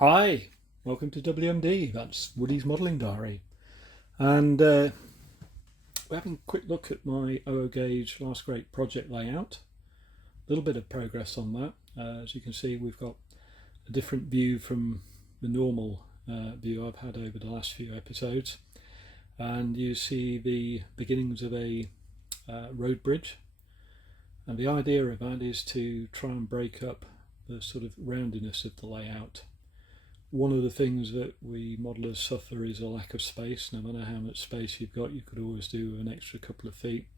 Hi, welcome to WMD, that's Woody's Modelling Diary. And we're having a quick look at my OO gauge last great project layout. A little bit of progress on that. As you can see, we've got a different view from the normal view I've had over the last few episodes. And you see the beginnings of a road bridge. And the idea of that is to try and break up the sort of roundiness of the layout. One of the things that we modelers suffer is a lack of space. No matter how much space you've got, you could always do an extra couple of feet.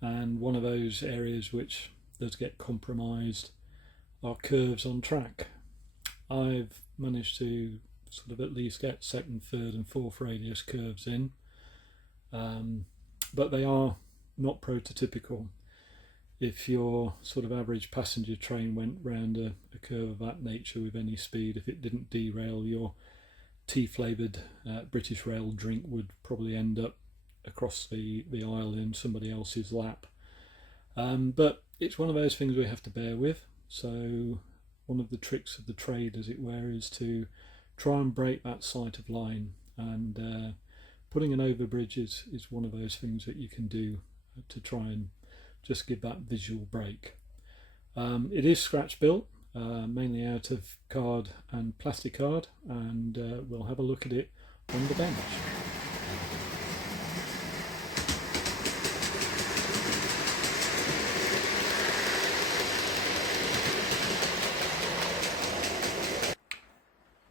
And one of those areas which does get compromised are curves on track. I've managed to sort of at least get second, third and fourth radius curves in, but they are not prototypical. If your sort of average passenger train went round a curve of that nature with any speed, if it didn't derail, your tea-flavoured British Rail drink would probably end up across the aisle in somebody else's lap. But it's one of those things we have to bear with. So one of the tricks of the trade, as it were, is to try and break that sight of line. And putting an overbridge is one of those things that you can do to try and just give that visual break. It is scratch built, mainly out of card and plastic card, and we'll have a look at it on the bench.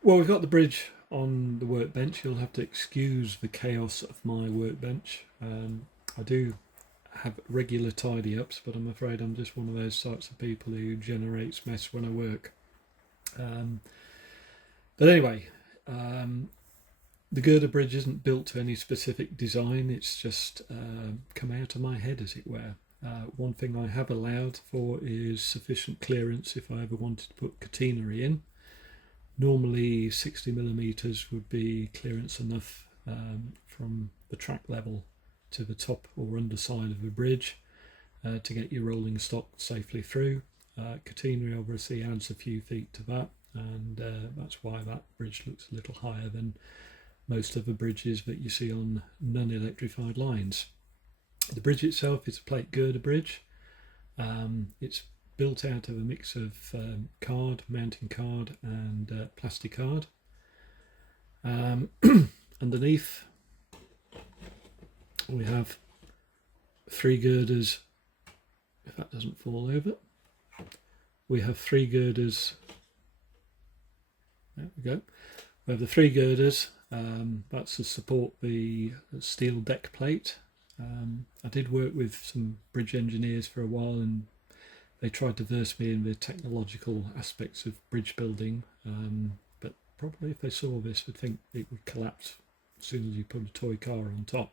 Well, we've got the bridge on the workbench. You'll have to excuse the chaos of my workbench. I do have regular tidy ups, but I'm afraid I'm just one of those types of people who generates mess when I work. But anyway, the girder bridge isn't built to any specific design, it's just come out of my head, as it were. One thing I have allowed for is sufficient clearance if I ever wanted to put catenary in. Normally 60mm would be clearance enough from the track level to the top or underside of the bridge to get your rolling stock safely through. Catenary obviously adds a few feet to that, and that's why that bridge looks a little higher than most of the bridges that you see on non-electrified lines. The bridge itself is a plate girder bridge. It's built out of a mix of card, mounting card and plastic card. Underneath we have 3 girders, if that doesn't fall over. We have 3 girders, there we go. We have the 3 girders, that's to support the steel deck plate. I did work with some bridge engineers for a while and they tried to verse me in the technological aspects of bridge building, but probably if they saw this would think it would collapse as soon as you put a toy car on top.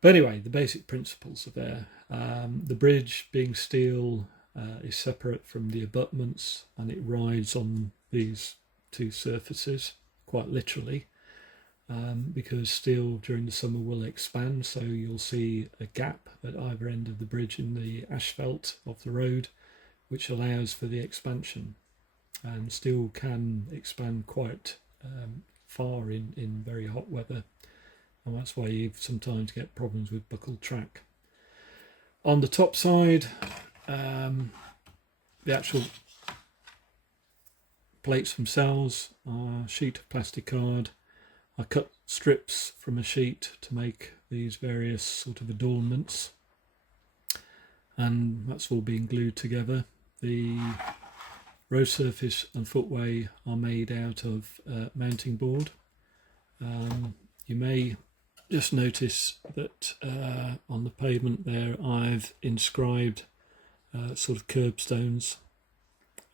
But anyway, the basic principles are there. The bridge, being steel, is separate from the abutments and it rides on these 2 surfaces, quite literally, because steel during the summer will expand, so you'll see a gap at either end of the bridge in the asphalt of the road, which allows for the expansion. And steel can expand quite far in very hot weather. And that's why you sometimes get problems with buckled track. On the top side, the actual plates themselves are a sheet of plastic card. I cut strips from a sheet to make these various sort of adornments, and that's all being glued together. The road surface and footway are made out of mounting board. You may just notice that on the pavement there I've inscribed sort of curbstones,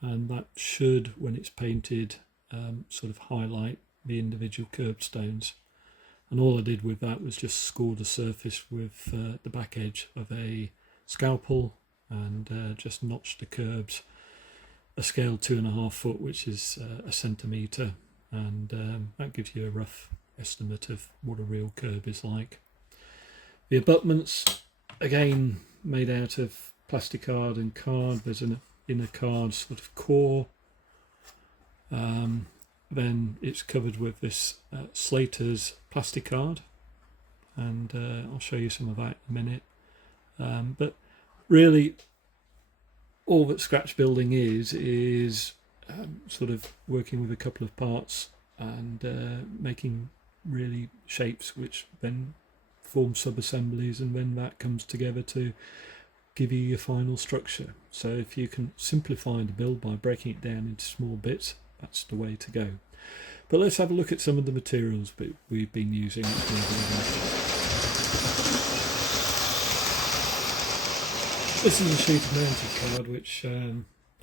and that should, when it's painted, sort of highlight the individual curbstones. And all I did with that was just score the surface with the back edge of a scalpel and just notch the curbs a scale 2.5 foot, which is a centimetre, and that gives you a rough estimate of what a real curb is like. The abutments, again made out of plastic card and card. There's an inner card sort of core then it's covered with this Slater's plastic card, and I'll show you some of that in a minute. But really, all that scratch building is sort of working with a couple of parts and making really shapes which then form sub-assemblies, and then that comes together to give you your final structure. So if you can simplify the build by breaking it down into small bits, that's the way to go. But let's have a look at some of the materials that we've been using. This is a sheet of mounted card which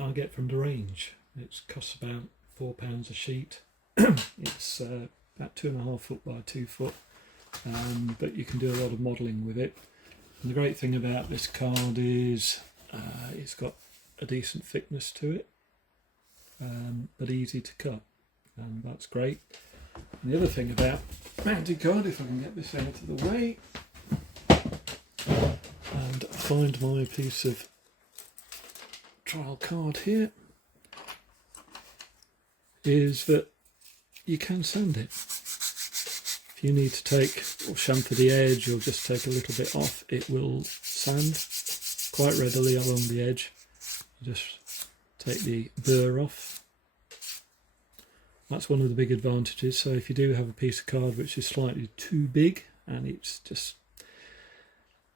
I get from the range. It costs about £4 a sheet. It's about 2.5 foot by 2 foot, but you can do a lot of modelling with it. And the great thing about this card is it's got a decent thickness to it, but easy to cut, and that's great. And the other thing about mounted card, if I can get this out of the way and find my piece of trial card here, is that you can sand it. If you need to take or chamfer the edge or just take a little bit off, it will sand quite readily along the edge. You just take the burr off. That's one of the big advantages. So if you do have a piece of card which is slightly too big and it's just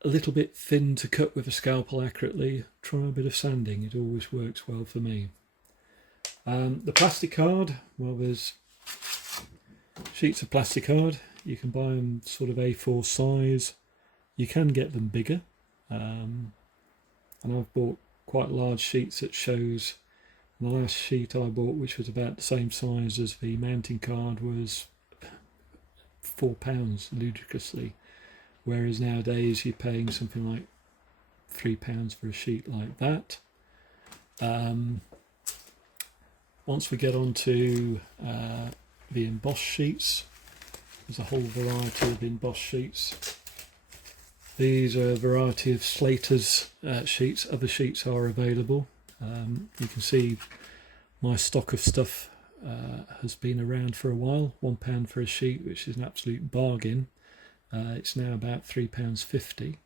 a little bit thin to cut with a scalpel accurately, try a bit of sanding. It always works well for me. The plastic card, well, there's sheets of plastic card. You can buy them sort of A4 size. You can get them bigger, and I've bought quite large sheets that shows. And the last sheet I bought, which was about the same size as the mounting card, was £4 ludicrously, whereas nowadays you're paying something like £3 for a sheet like that. Once we get on to the embossed sheets, there's a whole variety of embossed sheets. These are a variety of Slater's sheets. Other sheets are available. You can see my stock of stuff has been around for a while. £1 for a sheet, which is an absolute bargain. It's now about £3.50.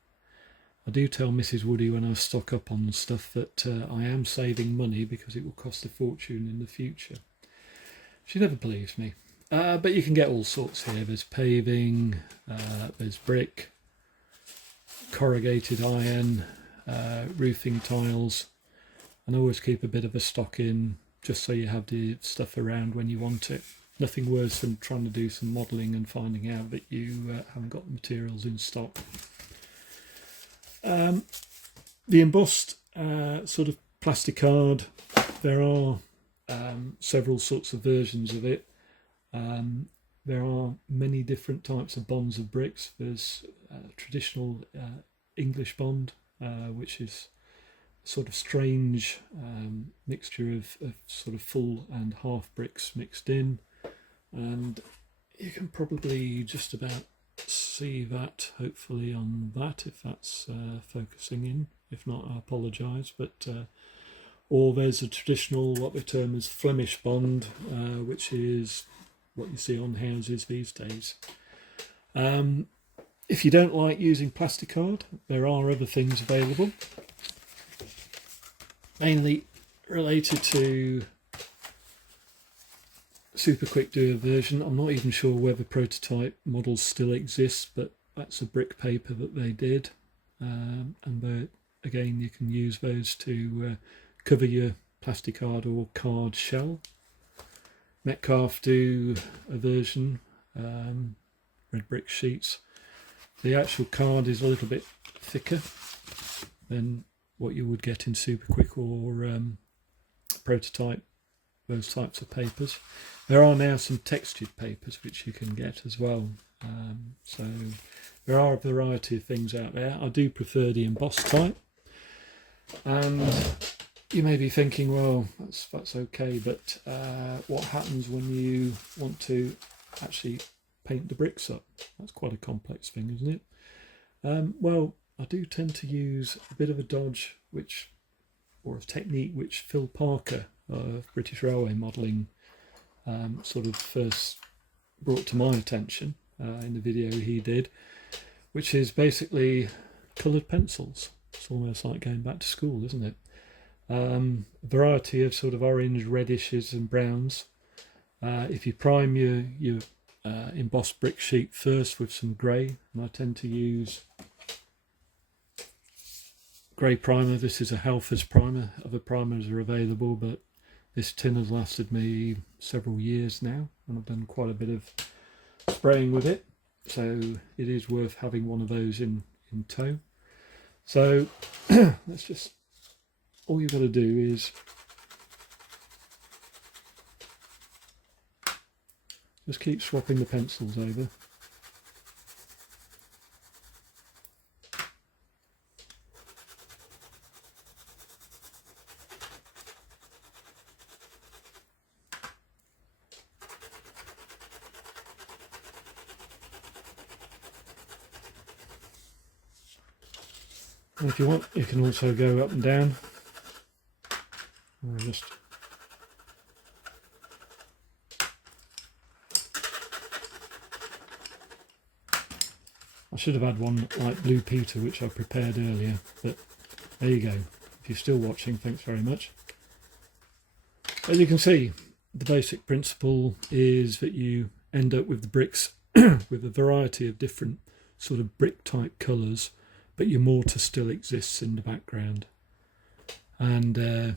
I do tell Mrs. Woody when I stock up on stuff that I am saving money because it will cost a fortune in the future. She never believes me. But you can get all sorts here. There's paving, there's brick, corrugated iron, roofing tiles, and always keep a bit of a stock in just so you have the stuff around when you want it. Nothing worse than trying to do some modelling and finding out that you haven't got the materials in stock. The embossed sort of plastic card, there are several sorts of versions of it. There are many different types of bonds of bricks. There's traditional English bond, which is a sort of strange mixture of sort of full and half bricks mixed in, and you can probably just about see that hopefully on that, if that's focusing in. If not, I apologise. But or there's a traditional, what we term as Flemish bond, which is what you see on houses these days. If you don't like using plastic card, there are other things available, mainly related to super quick do a version. I'm not even sure whether prototype models still exist, but that's a brick paper that they did, and again you can use those to cover your plastic card or card shell. Metcalfe do a version, red brick sheets. The actual card is a little bit thicker than what you would get in super quick or prototype, those types of papers. There are now some textured papers which you can get as well. So there are a variety of things out there. I do prefer the embossed type. And you may be thinking, well, that's okay, but what happens when you want to actually paint the bricks up? That's quite a complex thing, isn't it? Well, I do tend to use a bit of a dodge, or a technique which Phil Parker of British Railway Modelling sort of first brought to my attention in the video he did, which is basically coloured pencils. It's almost like going back to school, isn't it? Variety of sort of orange, redishes and browns. If you prime your embossed brick sheet first with some grey, and I tend to use grey primer. This is a Halford's primer. Other primers are available, but this tin has lasted me several years now, and I've done quite a bit of spraying with it, so it is worth having one of those in tow. So let's just, all you've got to do is just keep swapping the pencils over. And if you want, you can also go up and down. Or just I should have had one like Blue Peter, which I prepared earlier, but there you go. If you're still watching, thanks very much. As you can see, the basic principle is that you end up with the bricks with a variety of different sort of brick type colours, but your mortar still exists in the background. And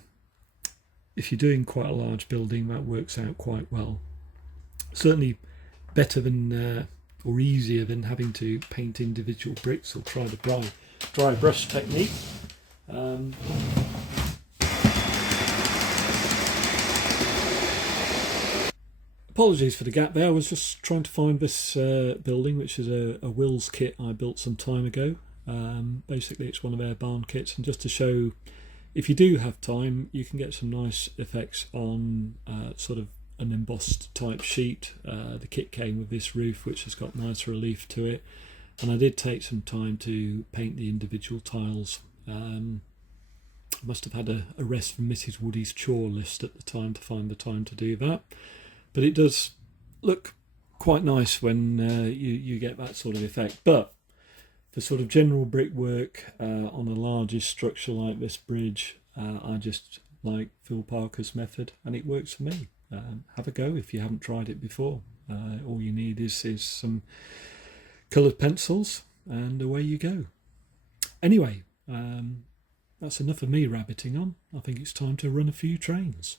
if you're doing quite a large building, that works out quite well. Certainly better than or easier than having to paint individual bricks or try the dry brush technique. Apologies for the gap there. I was just trying to find this building, which is a Wills kit I built some time ago. Basically it's one of their barn kits, and just to show, if you do have time, you can get some nice effects on sort of an embossed type sheet. The kit came with this roof, which has got nice relief to it, and I did take some time to paint the individual tiles. I must have had a rest from Mrs. Woody's chore list at the time to find the time to do that, but it does look quite nice when you get that sort of effect. But for sort of general brickwork on a larger structure like this bridge, I just like Phil Parker's method, and it works for me. Have a go if you haven't tried it before. All you need is some coloured pencils, and away you go. Anyway, that's enough of me rabbiting on. I think it's time to run a few trains.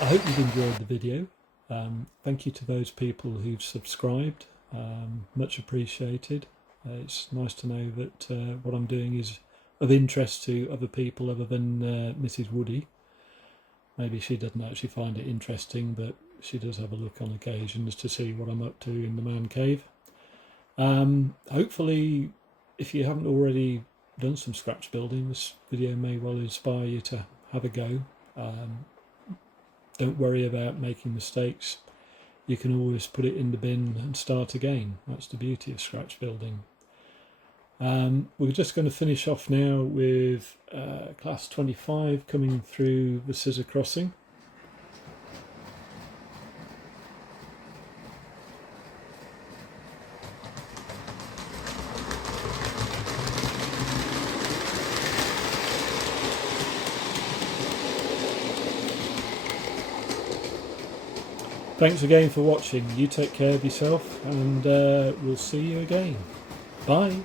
I hope you've enjoyed the video. Thank you to those people who've subscribed, much appreciated. It's nice to know that what I'm doing is of interest to other people other than Mrs. Woody. Maybe she doesn't actually find it interesting, but she does have a look on occasions to see what I'm up to in the man cave. Hopefully, if you haven't already done some scratch building, this video may well inspire you to have a go. Don't worry about making mistakes. You can always put it in the bin and start again. That's the beauty of scratch building. We're just going to finish off now with class 25 coming through the scissor crossing. Thanks again for watching. You take care of yourself, and we'll see you again. Bye.